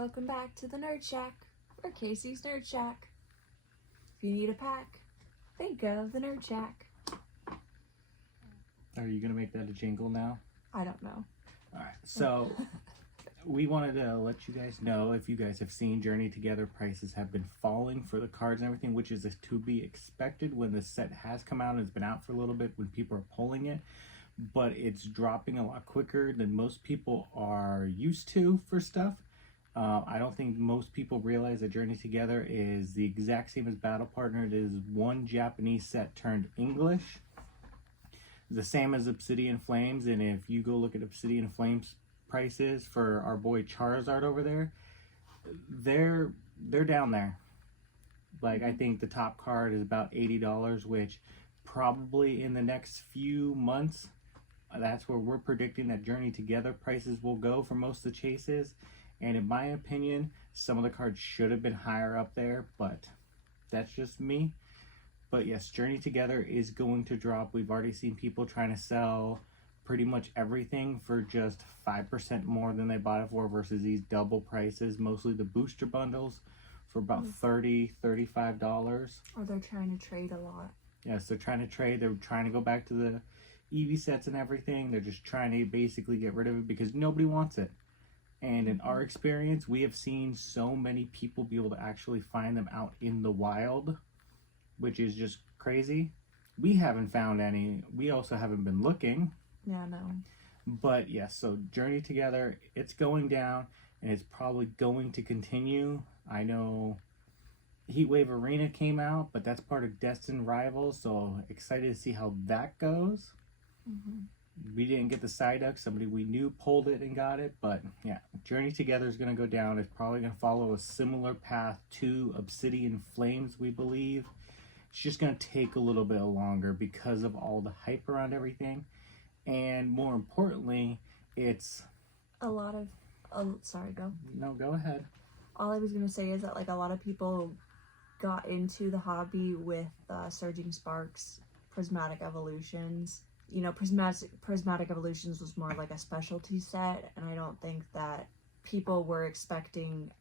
Welcome back to the Nerd Shack, or Casey's Nerd Shack. If you need a pack, think of the Nerd Shack. Are you going to make that a jingle now? I don't know. Alright, so we wanted to let you guys know, if you guys have seen Journey Together, prices have been falling for the cards and everything, which is to be expected when the set has come out and it's been out for a little bit when people are pulling it. But it's dropping a lot quicker than most people are used to for stuff. I don't think most people realize that Journey Together is the exact same as Battle Partner. It is one Japanese set turned English. The same as Obsidian Flames, and if you go look at Obsidian Flames prices for our boy Charizard over there, they're down there. Like, I think the top card is about $80, which probably in the next few months, that's where we're predicting that Journey Together prices will go for most of the chases. And in my opinion, some of the cards should have been higher up there, but that's just me. But yes, Journey Together is going to drop. We've already seen people trying to sell pretty much everything for just 5% more than they bought it for versus these double prices, mostly the booster bundles for about $30, $35. Or they're trying to trade a lot. Yes, they're trying to trade. They're trying to go back to the EV sets and everything. They're just trying to basically get rid of it because nobody wants it. And in our experience, we have seen so many people be able to actually find them out in the wild, which is just crazy. We haven't found any. We also haven't been looking. Yeah, no. But yes, so Journey Together, it's going down, and it's probably going to continue. I know Heatwave Arena came out, but that's part of Destined Rivals, so excited to see how that goes. We didn't get the Psyduck. Somebody we knew pulled it and got it, but yeah, Journey Together is going to go down. It's probably going to follow a similar path to Obsidian Flames, we believe. It's just going to take a little bit longer because of all the hype around everything. And more importantly, it's... A lot of... sorry, go. No, go ahead. All I was going to say is that, like, a lot of people got into the hobby with Surging Sparks, Prismatic Evolutions. You know, Prismatic Evolutions was more like a specialty set, and I don't think that people were expecting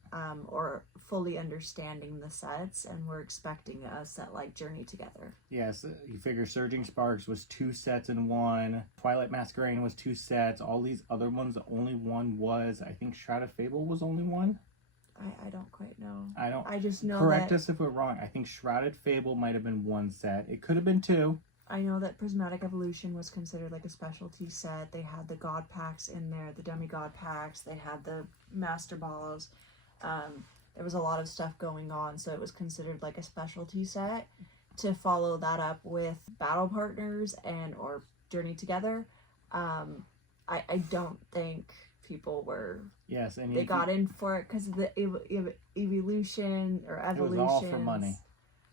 or fully understanding the sets, and were expecting a set like Journey Together. Yes, you figure Surging Sparks was 2 sets in one, Twilight Masquerade was 2 sets, all these other ones, the only one was, I think Shrouded Fable was only one? I don't quite know. I just know correct that, us if we're wrong. I think Shrouded Fable might have been 1 set. It could have been 2. I know that Prismatic Evolution was considered like a specialty set. They had the God Packs in there, the Demigod Packs, they had the Master Balls. There was a lot of stuff going on, so it was considered like a specialty set. To follow that up with Battle Partners and or Journey Together, I don't think people were... Yes, and they got in for it because of the evolution or evolutions. It was all for money.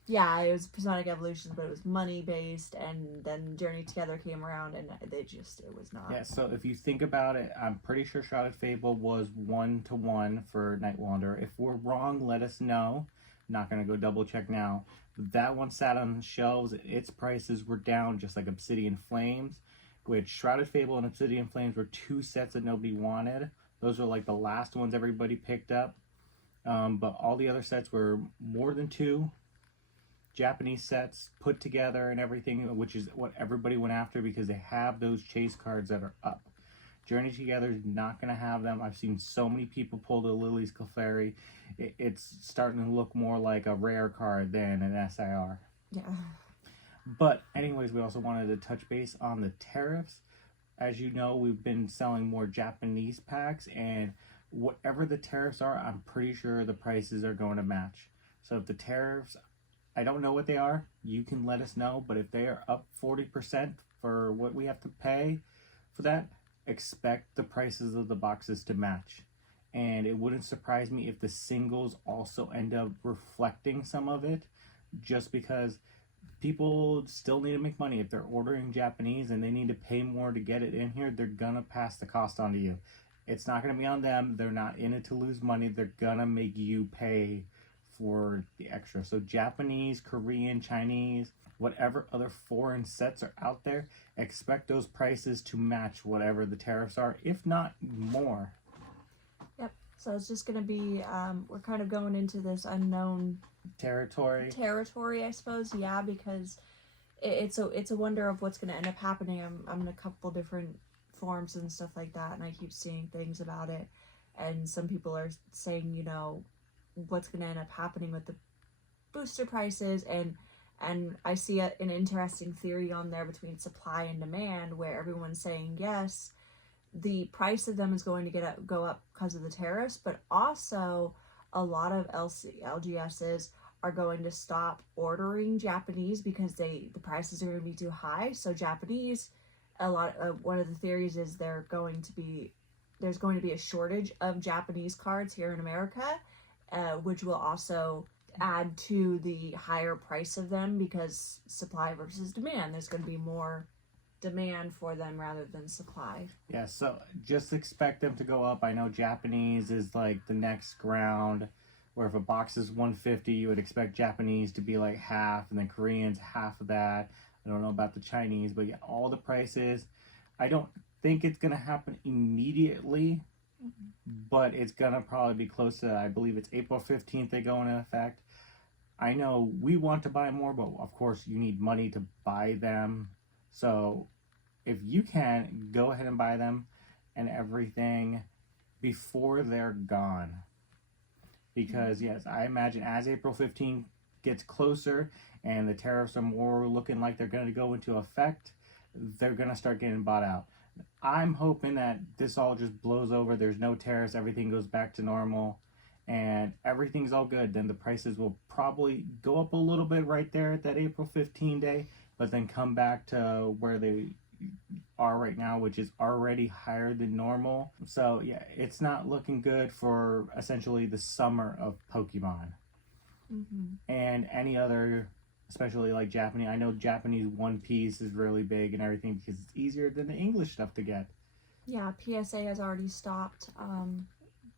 Yeah, it was Prismatic Evolutions, but it was money based, and then Journey Together came around, and it was not. Yeah, so if you think about it, I'm pretty sure Shrouded Fable was 1-to-1 for Night Wanderer. If we're wrong, let us know. Not going to go double check now. That one sat on the shelves. Its prices were down, just like Obsidian Flames, which Shrouded Fable and Obsidian Flames were 2 sets that nobody wanted. Those were like the last ones everybody picked up. But all the other sets were more than 2. Japanese sets put together and everything, which is what everybody went after because they have those chase cards that are up. Journey Together is not going to have them. I've seen so many people pull the Lily's Clefairy. It's starting to look more like a rare card than an SIR. Yeah. But anyways, we also wanted to touch base on the tariffs. As you know, we've been selling more Japanese packs, and whatever the tariffs are, I'm pretty sure the prices are going to match. So if the tariffs... I don't know what they are. You can let us know. But if they are up 40% for what we have to pay for that, expect the prices of the boxes to match. And it wouldn't surprise me if the singles also end up reflecting some of it, just because people still need to make money. If they're ordering Japanese and they need to pay more to get it in here, they're gonna pass the cost on to you. It's not gonna be on them. They're not in it to lose money. They're gonna make you pay for the extra. So Japanese, Korean, Chinese, whatever other foreign sets are out there, expect those prices to match whatever the tariffs are, if not more. Yep. So it's just going to be, we're kind of going into this unknown territory, I suppose. Yeah, because it's a wonder of what's going to end up happening. I'm in a couple different forums and stuff like that, and I keep seeing things about it. And some people are saying, you know, what's going to end up happening with the booster prices, and I see an interesting theory on there between supply and demand, where everyone's saying yes, the price of them is going to go up because of the tariffs, but also a lot of LGSs are going to stop ordering Japanese because the prices are going to be too high. So Japanese, one of the theories is there's going to be a shortage of Japanese cards here in America, which will also add to the higher price of them, because supply versus demand. There's going to be more demand for them rather than supply. Yeah, so just expect them to go up. I know Japanese is like the next ground, where if a box is $150, you would expect Japanese to be like half, and then Koreans half of that. I don't know about the Chinese, but yeah, all the prices. I don't think it's going to happen immediately, but it's going to probably be close to, I believe it's April 15th they go into effect. I know we want to buy more, but of course you need money to buy them. So if you can, go ahead and buy them and everything before they're gone. Because yes, I imagine as April 15th gets closer and the tariffs are more looking like they're going to go into effect, they're going to start getting bought out. I'm hoping that this all just blows over. There's no tariffs. Everything goes back to normal and everything's all good. Then the prices will probably go up a little bit right there at that April 15 day, but then come back to where they are right now, which is already higher than normal. So yeah, it's not looking good for essentially the summer of Pokemon. And any other, especially like Japanese. I know Japanese One Piece is really big and everything because it's easier than the English stuff to get. Yeah, PSA has already stopped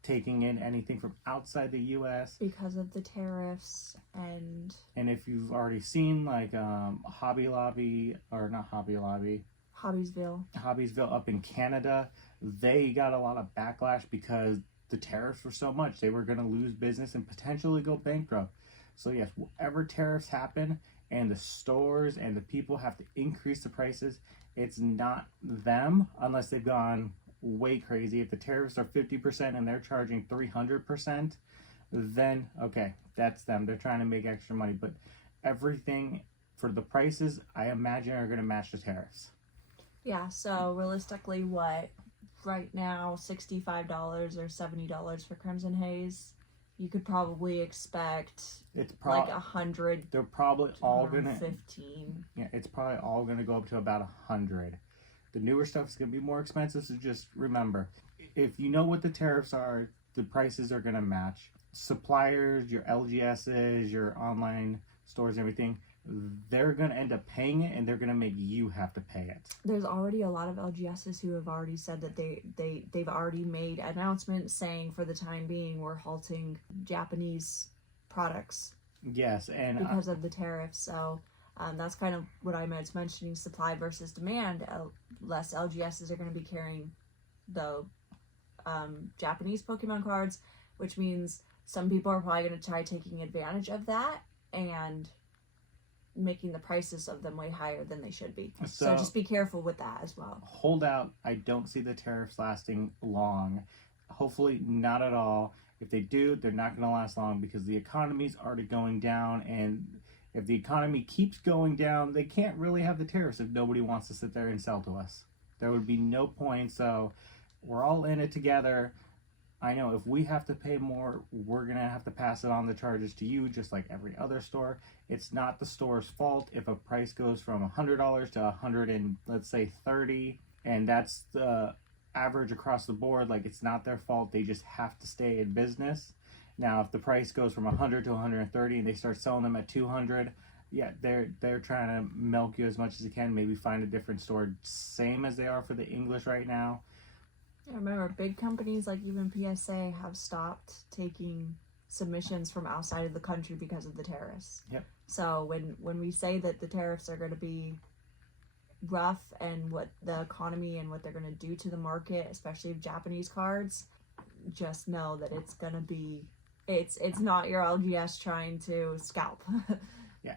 taking in anything from outside the U.S. because of the tariffs. And if you've already seen like Hobby Lobby, or not Hobby Lobby, Hobbiesville up in Canada, they got a lot of backlash because the tariffs were so much. They were going to lose business and potentially go bankrupt. So yes, whatever tariffs happen and the stores and the people have to increase the prices, it's not them unless they've gone way crazy. If the tariffs are 50% and they're charging 300%, then okay, that's them. They're trying to make extra money. But everything for the prices, I imagine, are going to match the tariffs. Yeah, so realistically, what right now, $65 or $70 for Crimson Haze, you could probably expect it's like 100. They're probably all gonna 15. Yeah, it's probably all gonna go up to about 100. The newer stuff is gonna be more expensive, so just remember, if you know what the tariffs are, the prices are gonna match. Suppliers, your LGSs, your online stores, everything, they're going to end up paying it, and they're going to make you have to pay it. There's already a lot of LGSs who have already said that they've already made announcements saying for the time being we're halting Japanese products. Yes, and because of the tariffs. So that's kind of what I was mentioning, supply versus demand. Less LGSs are going to be carrying the Japanese Pokemon cards, which means some people are probably going to try taking advantage of that and making the prices of them way higher than they should be. So just be careful with that as well. Hold out. I don't see the tariffs lasting long. Hopefully not at all. If they do, they're not going to last long because the economy's already going down, and if the economy keeps going down, they can't really have the tariffs if nobody wants to sit there and sell to us. There would be no point. So we're all in it together. I know if we have to pay more, we're going to have to pass it on the charges to you, just like every other store. It's not the store's fault if a price goes from $100 to $100 and let's say $30, and that's the average across the board. Like, it's not their fault. They just have to stay in business. Now, if the price goes from $100 to $130 and they start selling them at $200, yeah, they're trying to milk you as much as they can. Maybe find a different store, same as they are for the English right now. I remember big companies like even PSA have stopped taking submissions from outside of the country because of the tariffs. Yep. So when we say that the tariffs are going to be rough and what the economy and what they're going to do to the market, especially of Japanese cards, just know that it's gonna be, it's not your LGS trying to scalp. Yeah,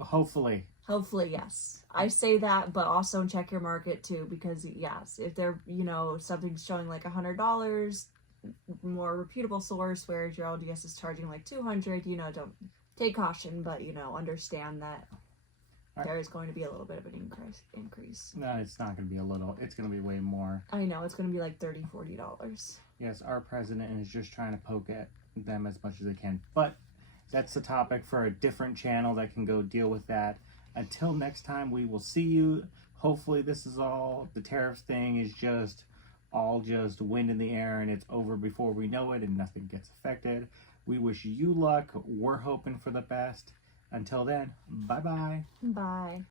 hopefully. Hopefully, yes. I say that, but also check your market too, because yes, if they're, something's showing like $100, more reputable source, whereas your LGS is charging like 200, don't take caution, but understand that there is going to be a little bit of an increase. No, it's not going to be a little. It's going to be way more. I know, it's going to be like $30, $40. Yes, our president is just trying to poke at them as much as they can. But that's the topic for a different channel that can go deal with that. Until next time, we will see you. Hopefully this is all, the tariffs thing is just all just wind in the air and it's over before we know it and nothing gets affected. We wish you luck. We're hoping for the best. Until then, bye-bye. Bye.